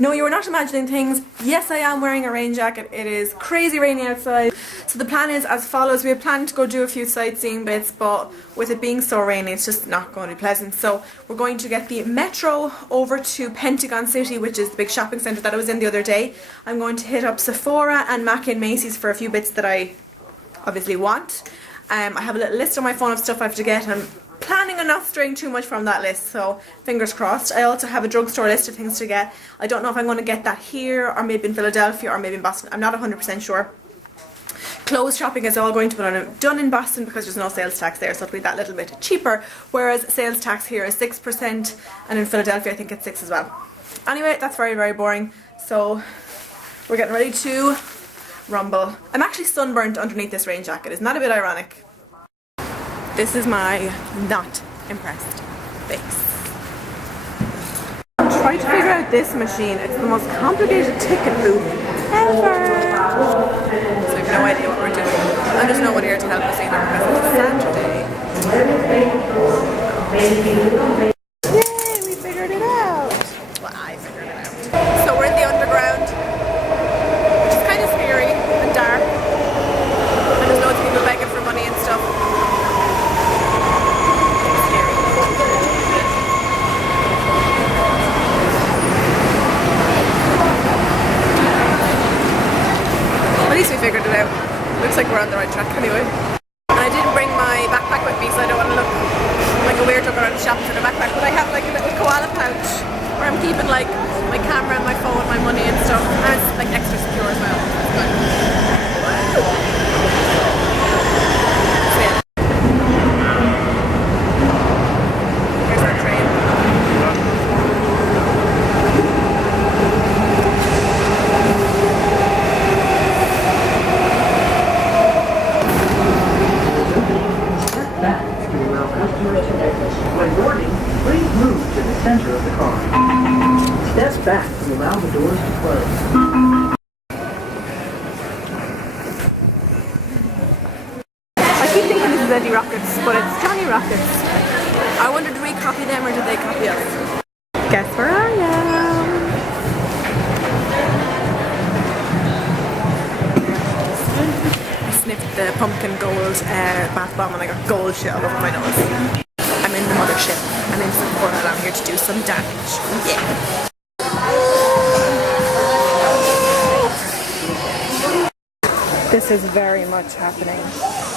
No, you are not imagining things. Yes, I am wearing a rain jacket. It is crazy rainy outside. So the plan is as follows. We had planned to go do a few sightseeing bits, but with it being so rainy, it's just not going to be pleasant. So we're going to get the metro over to Pentagon City, which is the big shopping centre that I was in the other day. I'm going to hit up Sephora and Mackie and Macy's for a few bits that I obviously want. I have a little list on my phone of stuff I have to get, and I'm planning on not straying too much from that list, so fingers crossed. I also have a drugstore list of things to get. I don't know if I'm going to get that here or maybe in Philadelphia or maybe in Boston. I'm not 100% sure. Clothes shopping is all going to be done in Boston because there's no sales tax there, so it'll be that little bit cheaper, whereas sales tax here is 6% and in Philadelphia I think it's 6 as well. Anyway, that's very, very boring, so we're getting ready to rumble. I'm actually sunburnt underneath this rain jacket. Isn't that a bit ironic? This is my not impressed face. I'm trying to figure out this machine. It's the most complicated ticket booth ever. So I have no idea what we're doing. And there's no one here to help us either because it's Saturday. Yay, we figured it out. Well, I figured it out. So we're in the underground, which is kind of scary and dark. And there's loads of people begging for money and stuff. At least we figured it out. Looks like we're on the right track anyway. And I didn't bring my backpack with me, so I don't want to look like a weirdo around shopping with a backpack, but I have like a little koala pouch where I'm keeping like my camera and my phone, my money and stuff, and it's like extra secure as well. It's good. So yeah. Here's our train. When boarding, please move to the center of the car. Step back to allow the doors to close. I keep thinking this is Eddie Rockets, but it's Johnny Rockets. I wonder, did we copy them or did they copy us? Guess where I am. I sniffed the pumpkin gold bath bomb and I got gold shit all over my nose. I'm in the mothership. I'm in Sephora and I'm here to do some damage. Yeah. This is very much happening.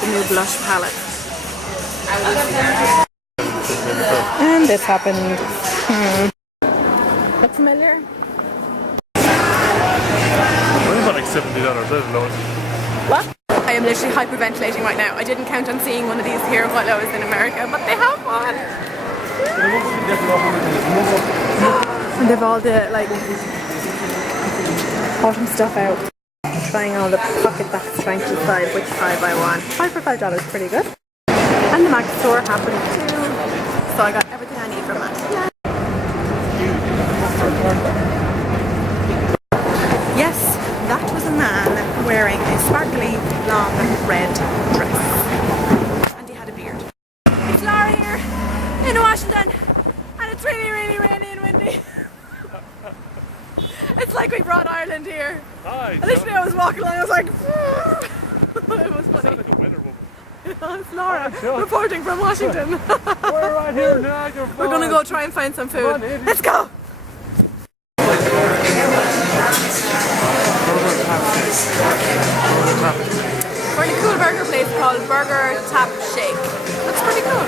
The new blush palette. And this happened. Look familiar? It's about like $70, that's low. What? I am literally hyperventilating right now. I didn't count on seeing one of these here while I was in America, but they have one. And they've all the like autumn stuff out. I'm trying all the pocket backs, trying to decide which 5 I want. 5 for $5, pretty good. And the Mac store happened too. So I got everything I need from Mac. Yes, that was a man wearing a sparkly long red dress. And he had a beard. It's Laura here in Washington, and it's really, really rainy and windy. It's like we brought Ireland here. Hi. Literally I was walking along, I was like, it was funny. Like a weather woman. It's Laura reporting from Washington. We're right here now. We're gonna go try and find some food. Let's go! We're in a cool burger place called Burger Tap Shake. Looks pretty cool.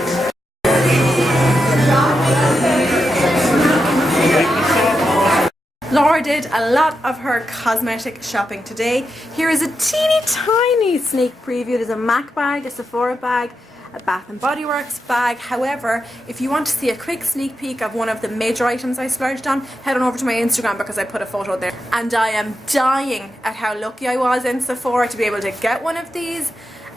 Laura did a lot of her cosmetic shopping today. Here is a teeny tiny sneak preview. There's a MAC bag, a Sephora bag, a Bath & Body Works bag. However, if you want to see a quick sneak peek of one of the major items I splurged on, head on over to my Instagram because I put a photo there. And I am dying at how lucky I was in Sephora to be able to get one of these.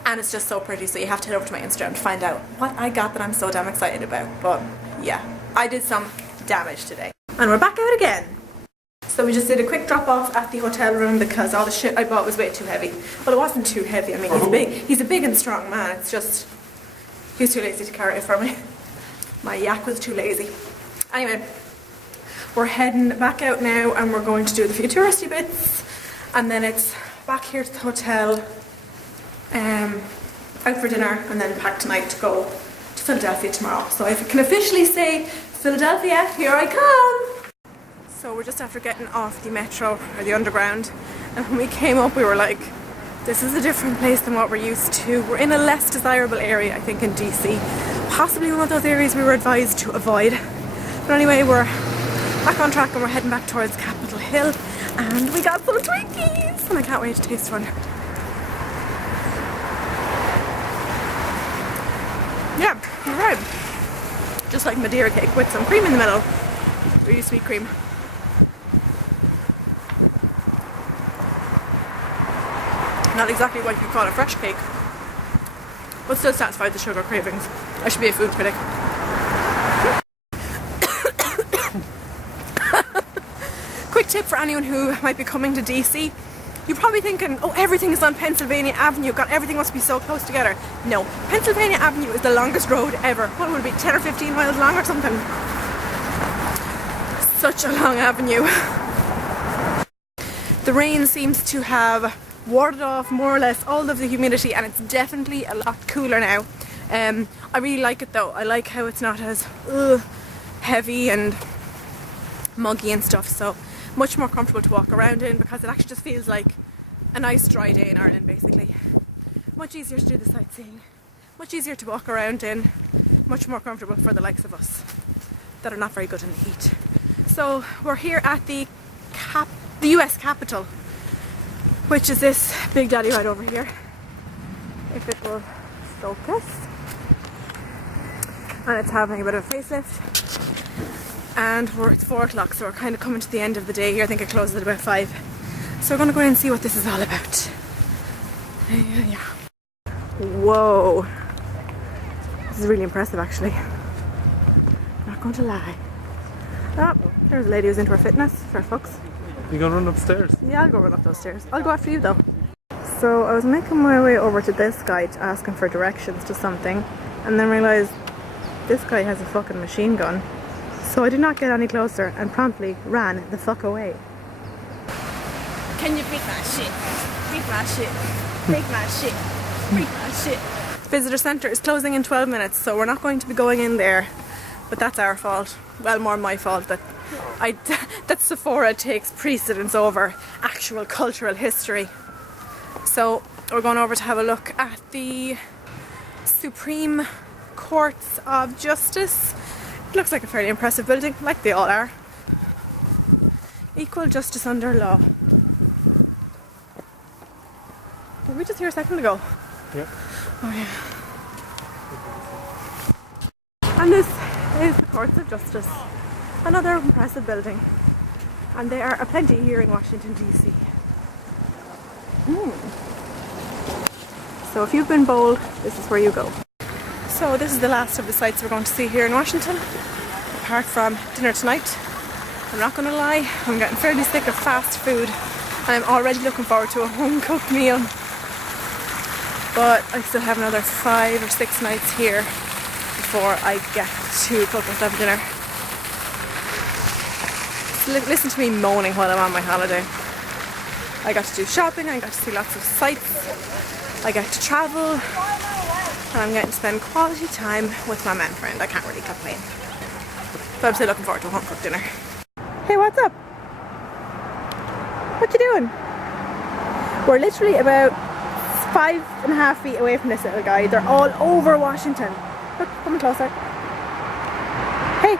And it's just so pretty, so you have to head over to my Instagram to find out what I got that I'm so damn excited about. But yeah, I did some damage today. And we're back out again. So we just did a quick drop off at the hotel room because all the shit I bought was way too heavy. Well, it wasn't too heavy. I mean, he's a big and strong man. It's just, he's too lazy to carry it for me. My yak was too lazy. Anyway, we're heading back out now and we're going to do the few touristy bits, and then it's back here to the hotel, out for dinner, and then back tonight to go to Philadelphia tomorrow. So I can officially say, Philadelphia, here I come! So we're just after getting off the metro, or the underground, and when we came up we were like, this is a different place than what we're used to. We're in a less desirable area, I think, in DC. Possibly one of those areas we were advised to avoid. But anyway, we're back on track and we're heading back towards Capitol Hill, and we got some Twinkies and I can't wait to taste one. Yeah, you're right. Just like Madeira cake with some cream in the middle. Really sweet cream. Not exactly what you call a fresh cake, but still satisfied the sugar cravings. I should be a food critic. Quick tip for anyone who might be coming to DC. You're probably thinking, oh, everything is on Pennsylvania Avenue, God, everything must be so close together. No, Pennsylvania Avenue is the longest road ever. What would it be, 10 or 15 miles long or something? Such a long avenue. The rain seems to have warded off more or less all of the humidity, and it's definitely a lot cooler now. I really like it though. I like how it's not as heavy and muggy and stuff, so much more comfortable to walk around in, because it actually just feels like a nice dry day in Ireland basically. Much easier to do the sightseeing, much easier to walk around in, much more comfortable for the likes of us that are not very good in the heat. So we're here at the US Capitol, which is this big daddy right over here, if it will focus, and it's having a bit of a facelift, and it's 4 o'clock, so we're kind of coming to the end of the day here. I think it closes at about 5, so we're going to go in and see what this is all about. Yeah. Whoa, this is really impressive actually, not going to lie. Oh, there's a lady who's into her fitness, fair fucks. You gonna run upstairs? Yeah, I'll go run up those stairs. I'll go after you though. So I was making my way over to this guy to ask him for directions to something, and then realised this guy has a fucking machine gun. So I did not get any closer and promptly ran the fuck away. Can you beat my shit? Beat my shit. Beat my shit. Beat my shit. Visitor centre is closing in 12 minutes, so we're not going to be going in there. But that's our fault. Well, more my fault that that Sephora takes precedence over actual cultural history. So we're going over to have a look at the Supreme Courts of Justice. It looks like a fairly impressive building, like they all are. Equal justice under law. Were we just here a second ago? Yeah. Oh yeah. And this is the Courts of Justice. Another impressive building. And there are plenty here in Washington DC. So if you've been bold, this is where you go. So this is the last of the sights we're going to see here in Washington, apart from dinner tonight. I'm not going to lie, I'm getting fairly sick of fast food, and I'm already looking forward to a home-cooked meal. But I still have another 5 or 6 nights here before I get to cook myself dinner. Listen to me moaning while I'm on my holiday. I got to do shopping, I got to see lots of sights, I get to travel, and I'm getting to spend quality time with my man friend. I can't really complain. But I'm still looking forward to a home cooked dinner. Hey, what's up? What you doing? We're literally about 5.5 feet away from this little guy. They're all over Washington. Look, come closer. Hey!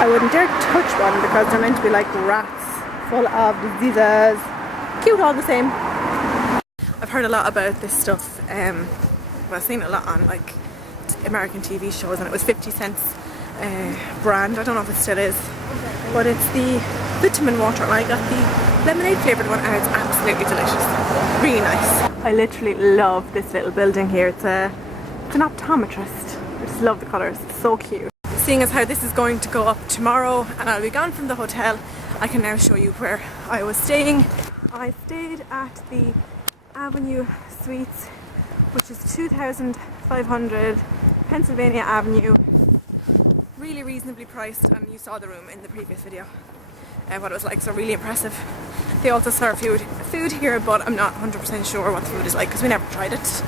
I wouldn't dare touch one because they're meant to be like rats, full of diseases. Cute all the same. I've heard a lot about this stuff. Well, I've seen it a lot on like American TV shows, and it was 50 cents brand. I don't know if it still is, but it's the vitamin water, and I got the lemonade flavoured one, and it's absolutely delicious. Really nice. I literally love this little building here. It's an optometrist. I just love the colours. It's so cute. Seeing as how this is going to go up tomorrow and I'll be gone from the hotel, I can now show you where I was staying. I stayed at the Avenue Suites, which is 2500 Pennsylvania Avenue really reasonably priced, and you saw the room in the previous video, what it was like, so really impressive. They also serve food here, but I'm not 100% sure what the food is like because we never tried it.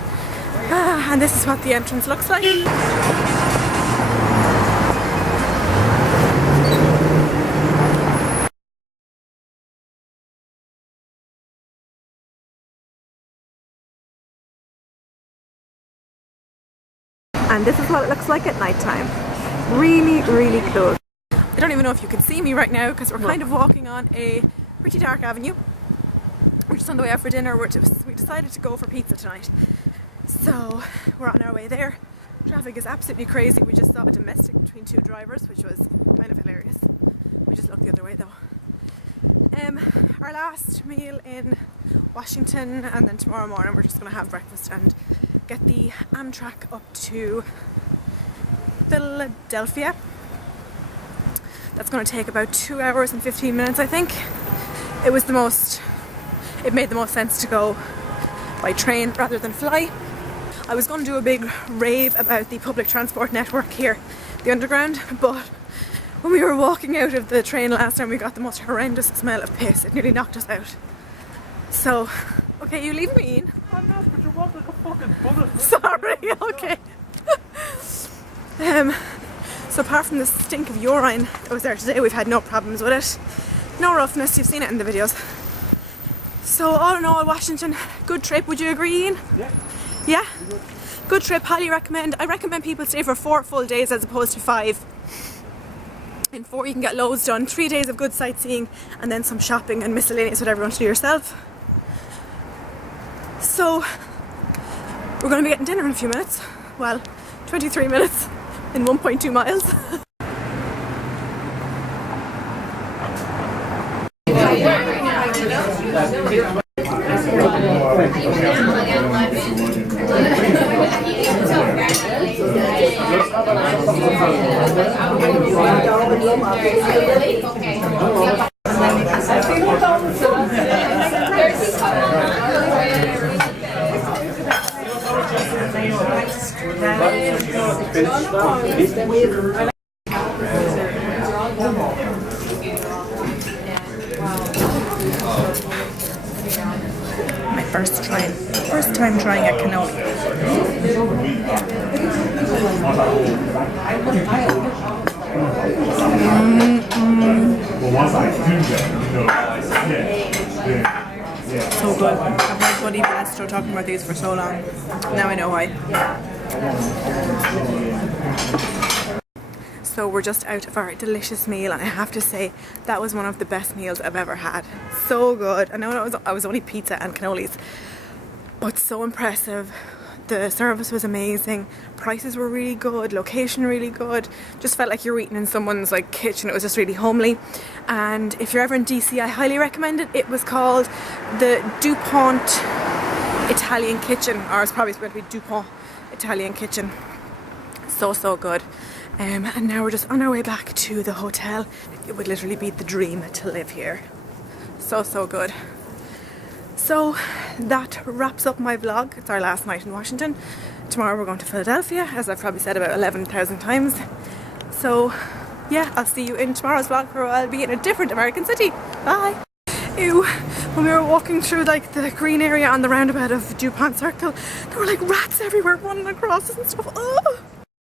And this is what the entrance looks like. And this is what it looks like at night time. Really, really cool. I don't even know if you can see me right now because we're kind of walking on a pretty dark avenue. We're just on the way out for dinner. We decided to go for pizza tonight. So we're on our way there. Traffic is absolutely crazy. We just saw a domestic between two drivers, which was kind of hilarious. We just looked the other way though. Our last meal in Washington, and then tomorrow morning we're just going to have breakfast and get the Amtrak up to Philadelphia. That's going to take about 2 hours and 15 minutes, I think. It made the most sense to go by train rather than fly. I was going to do a big rave about the public transport network here, the underground, but when we were walking out of the train last time we got the most horrendous smell of piss. It nearly knocked us out. So, okay, you leave me in. I'm not, but you're walking like a fucking bullet. Sorry, okay. So apart from the stink of urine that was there today, we've had no problems with it. No roughness, you've seen it in the videos. So all in all, Washington, good trip, would you agree, Ian? Yeah. Yeah? Good trip, highly recommend. I recommend people stay for 4 full days as opposed to 5. In 4 you can get loads done, 3 days of good sightseeing and then some shopping and miscellaneous, whatever you want to do yourself. So we're going to be getting dinner in a few minutes. Well, 23 minutes in 1.2 miles. My first time trying a cannoli. So good. I've heard Buddy Bastro talking about these for so long. Now I know why. So we're just out of our delicious meal, and I have to say that was one of the best meals I've ever had. So good. I know I was only pizza and cannolis, but so impressive. The service was amazing, prices were really good, location really good, just felt like you were eating in someone's like kitchen. It was just really homely. And if you're ever in DC, I highly recommend it. It was called the DuPont Italian Kitchen, or it's probably supposed to be DuPont Italian Kitchen. So good. And now we're just on our way back to the hotel. It would literally be the dream to live here. So good. So that wraps up my vlog. It's our last night in Washington. Tomorrow we're going to Philadelphia, as I've probably said about 11,000 times. So yeah, I'll see you in tomorrow's vlog where I'll be in a different American city. Bye! Ew, when we were walking through like the green area on the roundabout of DuPont Circle, there were like rats everywhere running across us and stuff. Oh!